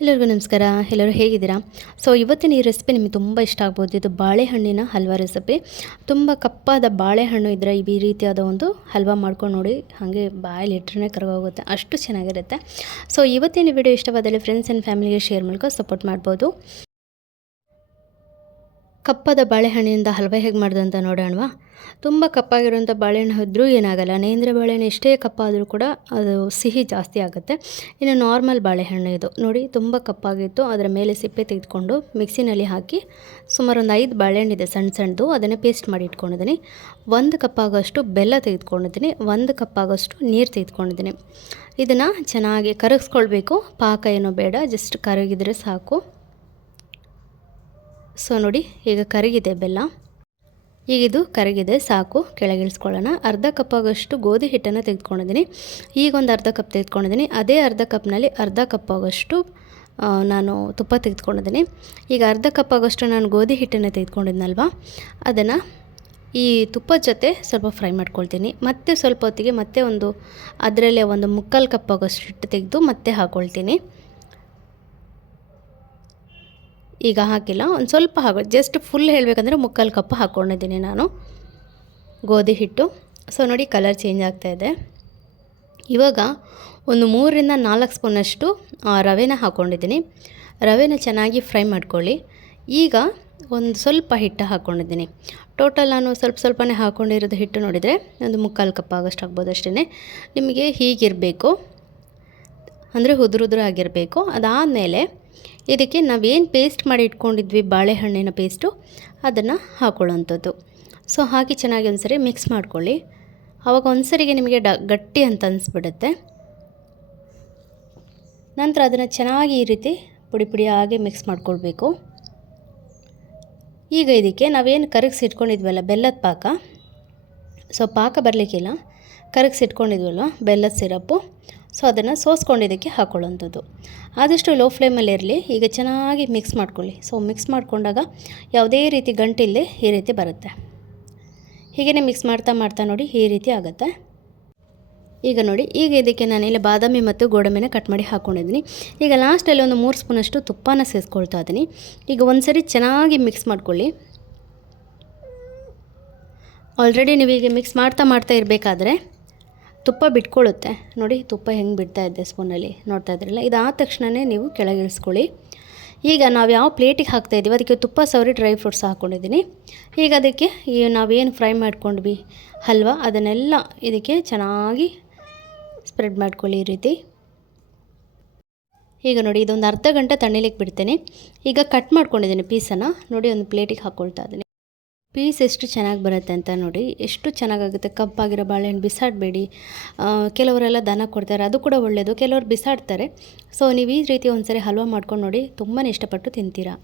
ಎಲ್ಲರಿಗೂ ನಮಸ್ಕಾರ. ಎಲ್ಲರೂ ಹೇಗಿದ್ದೀರಾ? ಸೊ ಇವತ್ತಿನ ಈ ರೆಸಿಪಿ ನಿಮಗೆ ತುಂಬ ಇಷ್ಟ ಆಗ್ಬೋದು. ಇದು ಬಾಳೆಹಣ್ಣಿನ ಹಲ್ವಾ ರೆಸಿಪಿ ತುಂಬ ಕಪ್ಪಾದ ಬಾಳೆಹಣ್ಣು ಇದ್ದರೆ ಈ ರೀತಿಯಾದ ಒಂದು ಹಲ್ವಾ ಮಾಡ್ಕೊಂಡು ನೋಡಿ, ಹಾಗೆ ಬಾಯಲ್ಲಿ ಇಟ್ಟರೆ ಕರಗೋಗುತ್ತೆ. ಅಷ್ಟು ಚೆನ್ನಾಗಿರುತ್ತೆ. ಸೊ ಇವತ್ತಿನ ವಿಡಿಯೋ ಇಷ್ಟವಾದಲ್ಲಿ ಫ್ರೆಂಡ್ಸ್ ಆ್ಯಂಡ್ ಫ್ಯಾಮಿಲಿಗೆ ಶೇರ್ ಮೂಲಕ ಸಪೋರ್ಟ್ ಮಾಡ್ಬೋದು. ಕಪ್ಪಾದ ಬಾಳೆಹಣ್ಣಿನಿಂದ ಹಲ್ವ ಹೇಗೆ ಅಂತ ನೋಡೋಣವಾ. ತುಂಬ ಕಪ್ಪಾಗಿರುವಂಥ ಬಾಳೆಹಣ್ಣು ಇದ್ದರೂ ಏನಾಗಲ್ಲ. ನೇಂದ್ರ ಬಾಳೆಹಣ್ಣು ಎಷ್ಟೇ ಕಪ್ಪಾದರೂ ಕೂಡ ಅದು ಸಿಹಿ ಜಾಸ್ತಿ ಆಗುತ್ತೆ. ಇನ್ನು ನಾರ್ಮಲ್ ಬಾಳೆಹಣ್ಣು ಇದು. ನೋಡಿ, ತುಂಬ ಕಪ್ಪಾಗಿತ್ತು. ಅದರ ಮೇಲೆ ಸಿಪ್ಪೆ ತೆಗೆದುಕೊಂಡು ಮಿಕ್ಸಿನಲ್ಲಿ ಹಾಕಿ ಸುಮಾರು ಒಂದು ಐದು ಬಾಳೆಹಣ್ಣಿದೆ ಸಣ್ಣ ಸಣ್ಣದು ಅದನ್ನು ಪೇಸ್ಟ್ ಮಾಡಿ ಇಟ್ಕೊಂಡಿದ್ದೀನಿ. ಒಂದು ಕಪ್ಪಾಗೋಷ್ಟು ಬೆಲ್ಲ ತೆಗೆದುಕೊಂಡಿದ್ದೀನಿ. ಒಂದು ಕಪ್ಪಾಗೋಷ್ಟು ನೀರು ತೆಗೆದುಕೊಂಡಿದ್ದೀನಿ. ಇದನ್ನು ಚೆನ್ನಾಗಿ ಕರಗಿಸ್ಕೊಳ್ಬೇಕು. ಪಾಕ ಏನೋ ಬೇಡ. ಜಸ್ಟ್ ಕರಗಿದರೆ ಸಾಕು. ಸೊ ನೋಡಿ, ಈಗ ಕರಗಿದೆ ಬೆಲ್ಲ. ಈಗ ಇದು ಕರಗಿದೆ, ಸಾಕು. ಕೆಳಗಿಳಿಸ್ಕೊಳ್ಳೋಣ. ಅರ್ಧ ಕಪ್ ಆಗೋಷ್ಟು ಗೋಧಿ ಹಿಟ್ಟನ್ನು ತೆಗೆದುಕೊಂಡಿದ್ದೀನಿ. ಈಗ ಒಂದು ಅರ್ಧ ಕಪ್ ತೆಗೆದುಕೊಂಡಿದ್ದೀನಿ. ಅದೇ ಅರ್ಧ ಕಪ್ನಲ್ಲಿ ಅರ್ಧ ಕಪ್ ಆಗೋಷ್ಟು ನಾನು ತುಪ್ಪ ತೆಗೆದುಕೊಂಡಿದ್ದೀನಿ. ಈಗ ಅರ್ಧ ಕಪ್ ಆಗೋಷ್ಟು ನಾನು ಗೋಧಿ ಹಿಟ್ಟನ್ನು ತೆಗೆದುಕೊಂಡಿದ್ನಲ್ವ? ಅದನ್ನು ಈ ತುಪ್ಪದ ಜೊತೆ ಸ್ವಲ್ಪ ಫ್ರೈ ಮಾಡ್ಕೊಳ್ತೀನಿ. ಮತ್ತೆ ಸ್ವಲ್ಪ ಹೊತ್ತಿಗೆ ಮತ್ತೆ ಒಂದು, ಅದರಲ್ಲೇ ಒಂದು ಮುಕ್ಕಾಲು ಕಪ್ ಆಗೋಷ್ಟು ಹಿಟ್ಟು ತೆಗೆದು ಮತ್ತೆ ಹಾಕ್ಕೊಳ್ತೀನಿ ಈಗ ಹಾಕಿಲ್ಲ. ಒಂದು ಸ್ವಲ್ಪ ಹಾಕೋ. ಜಸ್ಟ್ ಫುಲ್ ಹೇಳಬೇಕಂದ್ರೆ ಮುಕ್ಕಾಲು ಕಪ್ ಹಾಕ್ಕೊಂಡಿದ್ದೀನಿ ನಾನು. ಗೋಧಿ ಹಿಟ್ಟು. ಸೊ ನೋಡಿ ಕಲರ್ ಚೇಂಜ್ ಆಗ್ತಾಯಿದೆ ಇವಾಗ ಒಂದು ಮೂರರಿಂದ ನಾಲ್ಕು ಸ್ಪೂನಷ್ಟು ರವೆನ ಹಾಕ್ಕೊಂಡಿದ್ದೀನಿ ರವೆನ ಚೆನ್ನಾಗಿ ಫ್ರೈ ಮಾಡ್ಕೊಳ್ಳಿ. ಈಗ ಒಂದು ಸ್ವಲ್ಪ ಹಿಟ್ಟು ಹಾಕ್ಕೊಂಡಿದ್ದೀನಿ ಟೋಟಲ್ ನಾನು ಸ್ವಲ್ಪ ಸ್ವಲ್ಪನೇ ಹಾಕ್ಕೊಂಡಿರೋದು ಹಿಟ್ಟು ನೋಡಿದರೆ ಒಂದು ಮುಕ್ಕಾಲು ಕಪ್ ಆಗೋಷ್ಟು ಆಗ್ಬೋದು ಅಷ್ಟೇ ನಿಮಗೆ ಹೀಗಿರಬೇಕು. ಅಂದರೆ ಉದುರುದುರು ಆಗಿರಬೇಕು ಅದಾದಮೇಲೆ ಇದಕ್ಕೆ ನಾವೇನು ಪೇಸ್ಟ್ ಮಾಡಿ ಇಟ್ಕೊಂಡಿದ್ವಿ ಬಾಳೆಹಣ್ಣಿನ ಪೇಸ್ಟು ಅದನ್ನು ಹಾಕೊಳ್ಳೋವಂಥದ್ದು. ಸೊ ಹಾಕಿ ಚೆನ್ನಾಗಿ ಒಂದ್ಸರಿ ಮಿಕ್ಸ್ ಮಾಡ್ಕೊಳ್ಳಿ. ಆವಾಗ ಒಂದ್ಸರಿಗೆ ನಿಮಗೆ ಡ, ಗಟ್ಟಿ ಅಂತ ಅನಿಸ್ಬಿಡುತ್ತೆ. ನಂತರ ಅದನ್ನು ಚೆನ್ನಾಗಿ ಈ ರೀತಿ ಪುಡಿ ಪುಡಿ ಹಾಗೆ ಮಿಕ್ಸ್ ಮಾಡ್ಕೊಳ್ಬೇಕು. ಈಗ ಇದಕ್ಕೆ ನಾವೇನು ಕರಗಿಸಿಟ್ಕೊಂಡಿದ್ವಲ್ಲ ಬೆಲ್ಲದ ಪಾಕ. ಸೊ ಪಾಕ ಬರಲಿಕ್ಕಿಲ್ಲ. ಕರಗಿಸಿಟ್ಕೊಂಡಿದ್ವಲ್ಲ ಬೆಲ್ಲದ ಸಿರಪ್ಪು ಸೊ ಅದನ್ನು ಸೋಸ್ಕೊಂಡಿದ್ದಕ್ಕೆ ಹಾಕೊಳ್ಳೋಂಥದ್ದು ಆದಷ್ಟು ಲೋ ಫ್ಲೇಮಲ್ಲಿ ಇರಲಿ, ಈಗ ಚೆನ್ನಾಗಿ ಮಿಕ್ಸ್ ಮಾಡ್ಕೊಳ್ಳಿ. ಸೊ ಮಿಕ್ಸ್ ಮಾಡಿಕೊಂಡಾಗ ಯಾವುದೇ ರೀತಿ ಗಂಟಿಲ್ಲದೆ ಈ ರೀತಿ ಬರುತ್ತೆ. ಹೀಗೇ ಮಿಕ್ಸ್ ಮಾಡ್ತಾ ಮಾಡ್ತಾ ನೋಡಿ ಈ ರೀತಿ ಆಗುತ್ತೆ. ಈಗ ನೋಡಿ, ಈಗ ಇದಕ್ಕೆ ನಾನಿಲ್ಲಿ ಬಾದಾಮಿ ಮತ್ತು ಗೋಡಂಬಿನ ಕಟ್ ಮಾಡಿ ಹಾಕ್ಕೊಂಡಿದ್ದೀನಿ ಈಗ ಲಾಸ್ಟಲ್ಲಿ ಒಂದು ಮೂರು ಸ್ಪೂನಷ್ಟು ತುಪ್ಪನ ಸೇರಿಸ್ಕೊಳ್ತಾ ಇದ್ದೀನಿ. ಈಗ ಒಂದು ಸರಿ ಚೆನ್ನಾಗಿ ಮಿಕ್ಸ್ ಮಾಡ್ಕೊಳ್ಳಿ. ಆಲ್ರೆಡಿ ನೀವೀಗ ಮಿಕ್ಸ್ ಮಾಡ್ತಾ ಮಾಡ್ತಾ ಇರಬೇಕಾದ್ರೆ ತುಪ್ಪ ಬಿಟ್ಕೊಳ್ಳುತ್ತೆ. ನೋಡಿ, ತುಪ್ಪ ಹೆಂಗೆ ಬಿಡ್ತಾ ಇದ್ದೆ ಸ್ಪೂನಲ್ಲಿ. ನೋಡ್ತಾ ಇದ್ರಲ್ಲ, ಇದಾದ ತಕ್ಷಣವೇ ನೀವು ಕೆಳಗಿಳಿಸ್ಕೊಳ್ಳಿ. ಈಗ ನಾವು ಯಾವ ಪ್ಲೇಟಿಗೆ ಹಾಕ್ತಾ ಇದ್ದೀವಿ ಅದಕ್ಕೆ ತುಪ್ಪ ಸವರಿ ಡ್ರೈ ಫ್ರೂಟ್ಸ್ ಹಾಕ್ಕೊಂಡಿದ್ದೀನಿ ಈಗ ಅದಕ್ಕೆ ಈ ನಾವೇನು ಫ್ರೈ ಮಾಡ್ಕೊಂಡ್ವಿ ಹಲ್ವಾ, ಅದನ್ನೆಲ್ಲ ಇದಕ್ಕೆ ಚೆನ್ನಾಗಿ ಸ್ಪ್ರೆಡ್ ಮಾಡ್ಕೊಳ್ಳಿ ಈ ರೀತಿ. ಈಗ ನೋಡಿ, ಇದೊಂದು ಅರ್ಧ ಗಂಟೆ ತಣ್ಣಲಿಕ್ಕೆ ಬಿಡ್ತೇನೆ. ಈಗ ಕಟ್ ಮಾಡ್ಕೊಂಡಿದ್ದೀನಿ ಪೀಸನ್ನು. ನೋಡಿ, ಒಂದು ಪ್ಲೇಟಿಗೆ ಹಾಕ್ಕೊಳ್ತಾ ಇದ್ದೀನಿ. ಪೀಸ್ ಎಷ್ಟು ಚೆನ್ನಾಗಿ ಬರುತ್ತೆ ಅಂತ ನೋಡಿ, ಎಷ್ಟು ಚೆನ್ನಾಗಾಗುತ್ತೆ. ಕಪ್ಪಾಗಿರೋ ಬಾಳೆಹಣ್ಣು ಬಿಸಾಡಬೇಡಿ. ಕೆಲವರೆಲ್ಲ ದನ ಕೊಡ್ತಾರೆ, ಅದು ಕೂಡ ಒಳ್ಳೆಯದು ಕೆಲವರು ಬಿಸಾಡ್ತಾರೆ. ಸೊ ನೀವು ಈ ರೀತಿ ಒಂದ್ಸರಿ ಹಲ್ವಾ ಮಾಡ್ಕೊಂಡು ನೋಡಿ ತುಂಬಾ ಇಷ್ಟಪಟ್ಟು ತಿಂತೀರಾ.